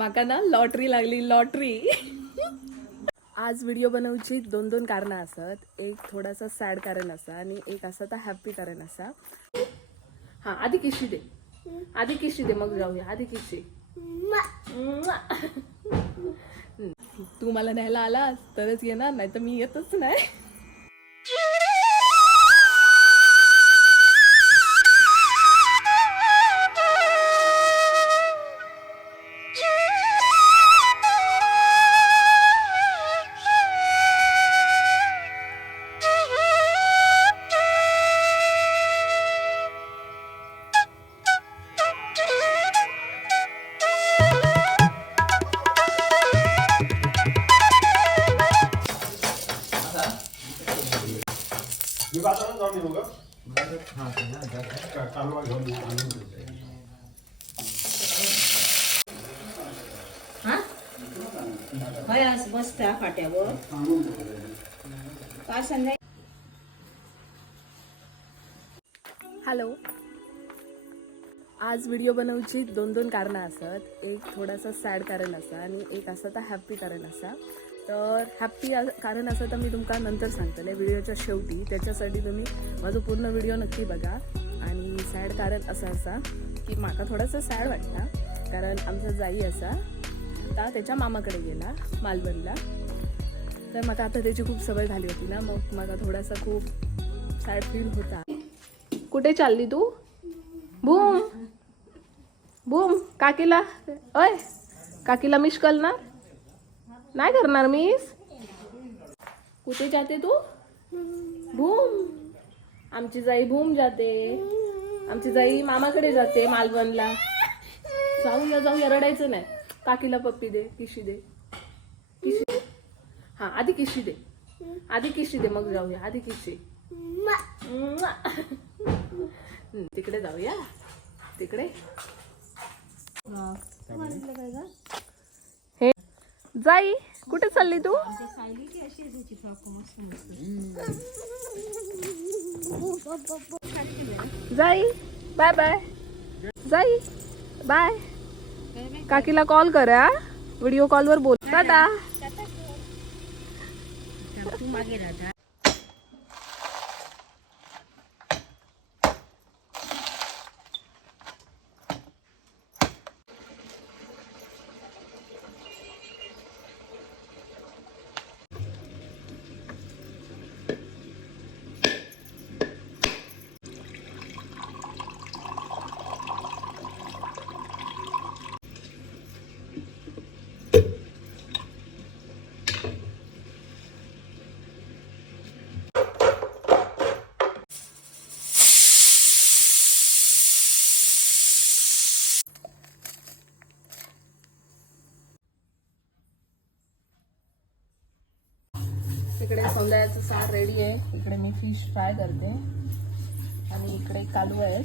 माका ना लॉटरी लागली लॉटरी. आज व्हिडिओ बनवची दोन दोन कारणां असत. एक थोडासा सॅड कारण असा आणि एक असा तर हॅप्पी कारण असा. हा आधी किशी दे. आधी किशी दे मग जाऊया. आधी किशी तू मला न्यायला आलास तरच येणार नाही तर मी येतच नाही. हय आज बसता फाट्यावर. हॅलो. आज व्हिडिओ बनवची दोन दोन कारणं असत. एक थोडासा सॅड कारण असा आणि एक असा तर हॅप्पी कारण असा. तर हॅप्पी कारण असं तर मी तुमका नंतर सांगतले व्हिडिओच्या शेवटी. त्याच्यासाठी तुम्ही माझं पूर्ण व्हिडिओ नक्की बघा. आणि सॅड कारण असं असा की माका थोडासा सॅड वाटला. कारण आमचा जाई असा आता त्याच्या मामाकडे गेला मालवणला. तर मला आता त्याची खूप सवय झाली होती ना मग मला थोडासा खूप सॅड फील होता. कुठे चालली तू? Boom boom काकीला. अय काकीला मिश करणार? नाही करणार मिस. कुठे जाते तू? बूम आमची जाई बूम जाते. आमची जाई मामाकडे जाते मालवणला. जाऊया जाऊया रडायचं नाही. काकीला पप्पी दे किशी दे. किशी दे? हा आधी किशी दे. आधी किशी दे मग जाऊया. आधी किशी. तिकडे जाऊया. तिकडे. जाई कुठे चालली तू? Jai bye bye Jai bye काकीला call करा व्हिडिओ कॉलवर बोल. टाटा. तू मागे राहता इकडे सौंदर्याचं सार रेडी आहे. इकडे मी फिश फ्राय करते. आणि इकडे कालू आहेत.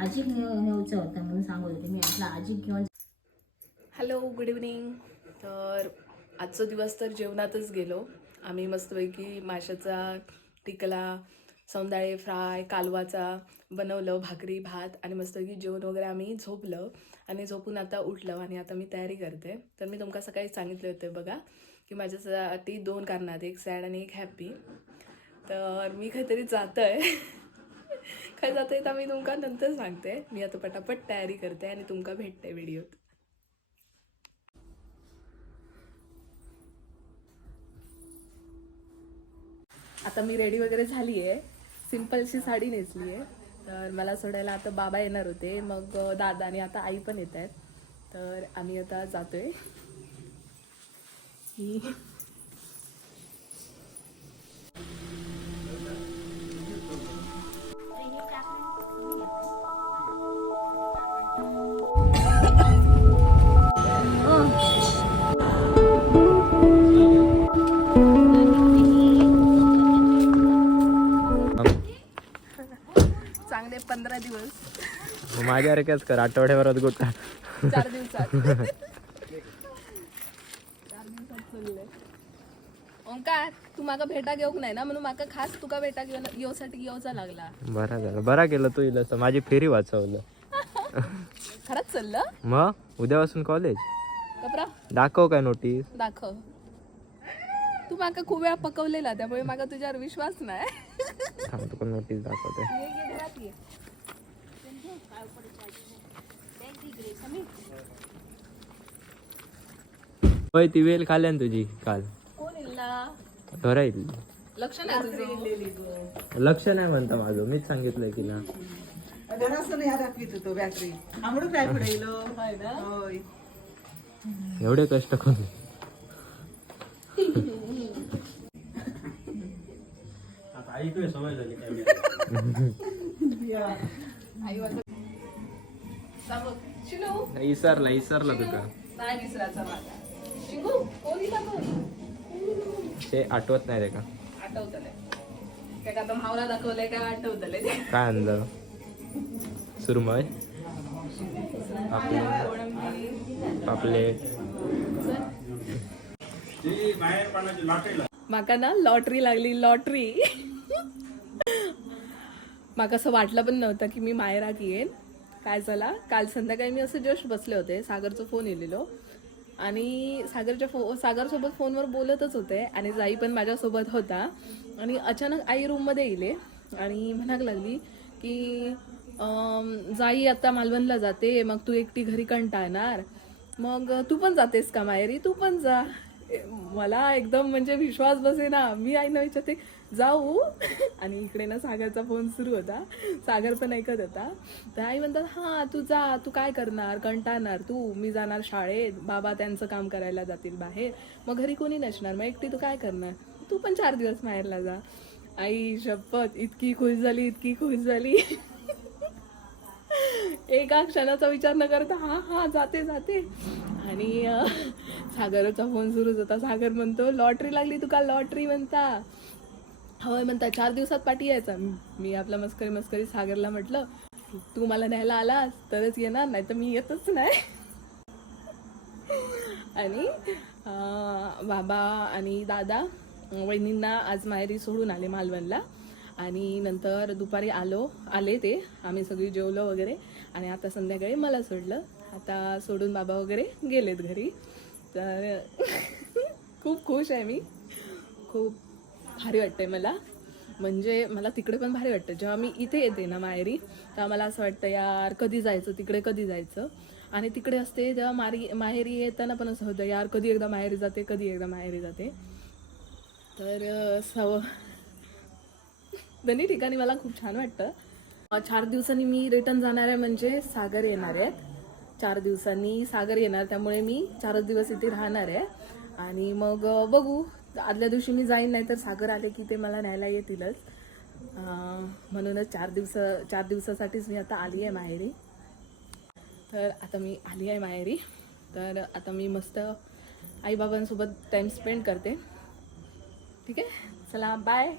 आजी घेऊचा होतं म्हणून सांगत होते. मी आपला आजी घेऊन हॅलो गुड इव्हनिंग. तर आजचा दिवस तर जेवणातच गेलो. आम्ही मस्तपैकी माशाचा टिकला सौंदाळे फ्राय कालवाचा बनवलं भाकरी भात आणि मस्तपैकी जेवण वगैरे आम्ही झोपलं आणि झोपून आता उठलं आणि आता मी तयारी करते. तर मी तुमका सकाळी सांगितले होते बघा की माझ्यासाठी दोन कारणात एक सॅड आणि एक हॅप्पी. तर मी काहीतरी जातं आहे काय जाता आहे तर मी तुमका नंतर सांगते. मी आता पटापट तयारी करते आणि तुमका भेटते व्हिडिओत. आता मी रेडी वगैरे झाली आहे सिम्पलशी साडी नेसली आहे तर मला सोडायला आता बाबा येणार होते. मग दादा आणि आता आई पण येत आहेत तर आम्ही आता जातोय. चांगले पंधरा दिवस. माझ्यासारख्याच कर आठवड्याभरात गोटा चार दिवसात चार दिवसात चलले ओंकार तू माका भेटा घेऊक नाही ना? म्हणून माका खास तुका भेटा घेऊन येऊसाठी येऊचा लागला. बरा झालं बरा केलं तू इला असं. माझी फेरी वाचवलं. खरंच चाललं? मग? उद्यापासून कॉलेज कपरा? दाखव काय नोटीस दाखव. तू माका खूप वेळा पकवलेला त्यामुळे माका तुझ्यावर विश्वास नाही. थांब तुला नोटीस दाखवते. ये, ये, घरात ये. होय ती वेल खाल्या ना तुझी काल. येईल लक्ष नाही लक्ष नाही म्हणता माझं. मीच सांगितलंय की ना घरासून ह्या दाखवित होतो बॅटरी आंबडू काय पुढे येलो होय एवढे कष्ट करून. आता आई तुझी सवय झाली कॅमेरा इसरला इसरला तुका. नाही विसरायचा माझा कोण इला कोण ते आठवत नाही रे का? आठवतले का आता मावरा दाखवलंय आठवतले ते काय आणलं? सुरमय? पापलेट माका ना लॉटरी लागली लॉटरी. माका असं वाटलं पण नव्हतं की मी मायराक येईन. काय झाला? काल संध्याकाळी मी असं जस्ट बसले होते. सागरचा फोन येलेलो. आणि सागरच्या फो सागरसोबत फोनवर बोलतच होते आणि जाई पण माझ्यासोबत होता. आणि अचानक आई रूममध्ये येले आणि म्हणाक लागली की जाई आत्ता मालवणला जाते मग तू एकटी घरी कंटाळणार. मग तू पण जातेस का मायरी? तू पण जा. मला एकदम म्हणजे विश्वास बसे ना मी आईनं विचारते जाऊ. आणि इकडे ना सागरचा फोन सुरू होता. सागर पण ऐकत होता. तर आई म्हणतात हां तू जा तू काय करणार? कंटाळणार तू? मी जाणार शाळेत. बाबा त्यांचं काम करायला जातील बाहेर. मग घरी कोणी नसणार. मग एकटी तू काय करणार? तू पण चार दिवस माहेरला जा. आई शपथ इतकी खुश झाली इतकी खुश झाली. एका क्षणाचा विचार न करता हा हा जाते जाते. आणि सागरचा फोन सुरूच होता. सागर म्हणतो लॉटरी लागली तुका लॉटरी म्हणता. होय म्हणता चार दिवसात पाठी यायचा. मी आपला मस्करी मस्करी सागरला म्हटलं तू मला न्यायला आलास तरच येणार नाही तर मी येतच नाही. आणि बाबा आणि दादा वहिनींना आज माहेरी सोडून आले मालवणला. आणि नंतर दुपारी आलो आले ते. आम्ही सगळी जेवलो वगैरे. आणि आता संध्याकाळी मला सोडलं. आता सोडून बाबा वगैरे गेलेत घरी. तर खूप खुश आहे मी. खूप भारी वाटतंय मला. म्हणजे मला तिकडे पण भारी वाटतं. जेव्हा मी इथे येते ना माहेरी तेव्हा मला असं वाटतं यार कधी जायचं? तिकडे कधी जायचं? आणि तिकडे असते तेव्हा मारी माहेरी येताना पण असं होतं यार कधी एकदा माहेरी जाते? कधी एकदा माहेरी जाते? तर सव दोन्ही ठिकाणी मला खूप छान वाटतं. चार दिवसांनी मी रिटर्न जाणार आहे म्हणजे सागर येणार आहेत. चार दिवसांनी सागर येणार त्यामुळे मी चारच दिवस इथे राहणार आहे. आणि मग बघू. आदल्या दिवशी मी जाईन नाही तर सागर आले की ते मला न्यायला येतीलच. म्हणूनच चार दिवस चार दिवसासाठीच मी आता आली आहे माहेरी. तर आता मी आली आहे माहेरी. तर आता मी मस्त आईबाबांसोबत टाईम स्पेंड करते. ठीक आहे? चला बाय